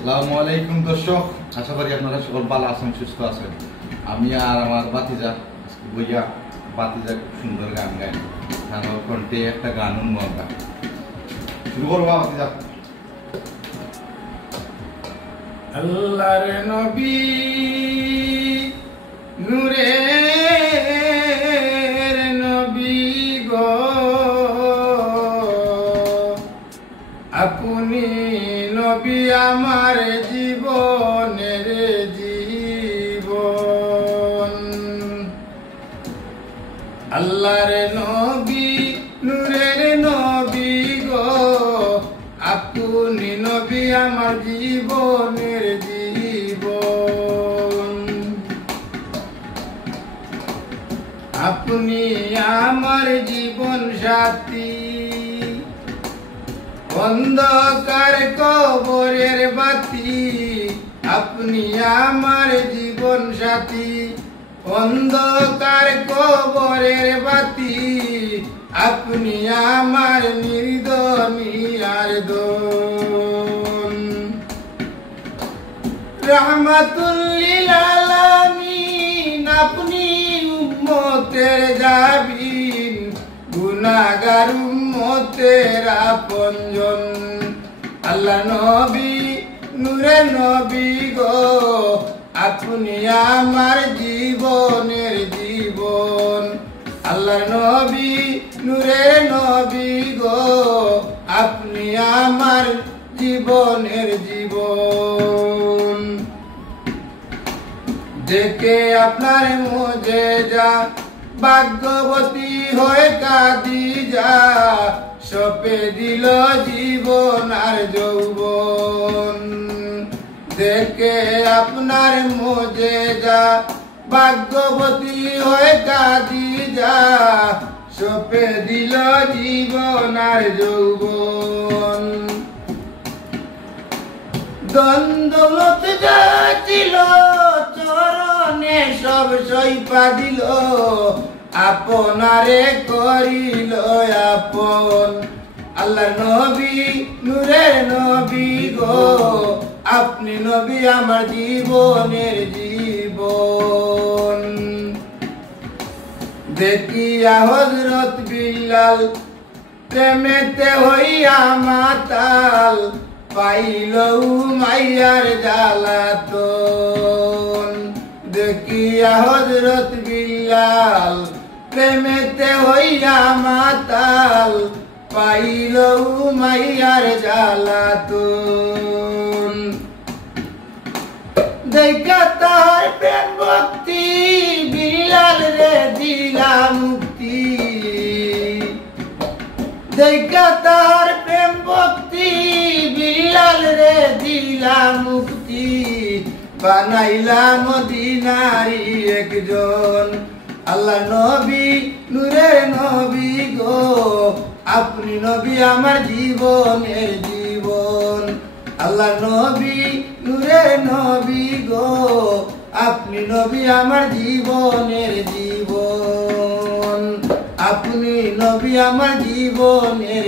আসসালামু আলাইকুম দর্শক, আশা করি আপনারা সকল ভালো আছেন, সুস্থ আছেন। আমি আর আমার বাতিজা বইয়া বাতিজা খুব সুন্দর গান গায়, আমার কণ্ঠে একটা গান আমরা শুরু করবো। বাতিজা আল্লাহর নবী নূরের নবী গো, আপনি নবী আমার জীবনের জীবন। আল্লাহর নবী নূরের নবী গো, আপনি নবী আমার জীবনের জীবন। আপনি আমার জীবন সাথী, অন্ধকার কবরের বাতি। আপনি আমার জীবন সাথী, অন্ধকার কবরের বাতি। আপনি আমার নির্দনিয়ার দোন। রহমাতুল লিল আলামিন, আপনি উম্মতের জাবিন, গুনাহগার উম্মতের আপনজন। আল্লাহ নবী নূরের নবী গো, আপনি আমার জীবনের জীবন। আল্লাহ নবী নূরের নবী গো, আপনি আমার জীবনের জীবন। দেখে আপনার মুজেজা, ভাগ্যবতী হয়ে খাদিজা, সপে দিল জীবন আর যৌবন। দেখে আপনার মুজেজা, ভাগ্যবতী হয়ে খাদিজা, সপে দিল জীবন আর যৌবন। দ্বন্দ্বলত যা ছিল চরণে সব সইপা দিল, আপনারে করিল আপন। আল্লাহ নবী নূরের নবী গো, আপনি নবী আমার জীবনের জীবন। দেখিয়া হযরত বিল্লাল প্রেমেতে হইয়া মাতাল, পাইল মাইয়ার জ্বালাতন। দেখিয়া হযরত বিল্লাল প্রেমেতে হইয়া মাতাল, পাইল মাইয়ার জ্বালাতন। দেখা তার প্রেম ভক্তি, বিল্লাল রে দিলা মুক্তি। দেখা তার প্রেম ভক্তি, বিল্লাল রে দিলা মুক্তি। বানাইলা মদিনারি একজন। আল্লাহ নবী নূরের নবী গো, আপনি নবী আমার জীবনের জীবন। আল্লাহ নবী নূরের নবী গো, আপনি নবী আমার জীবনের জীবন। আপনি নবী আমার জীবনের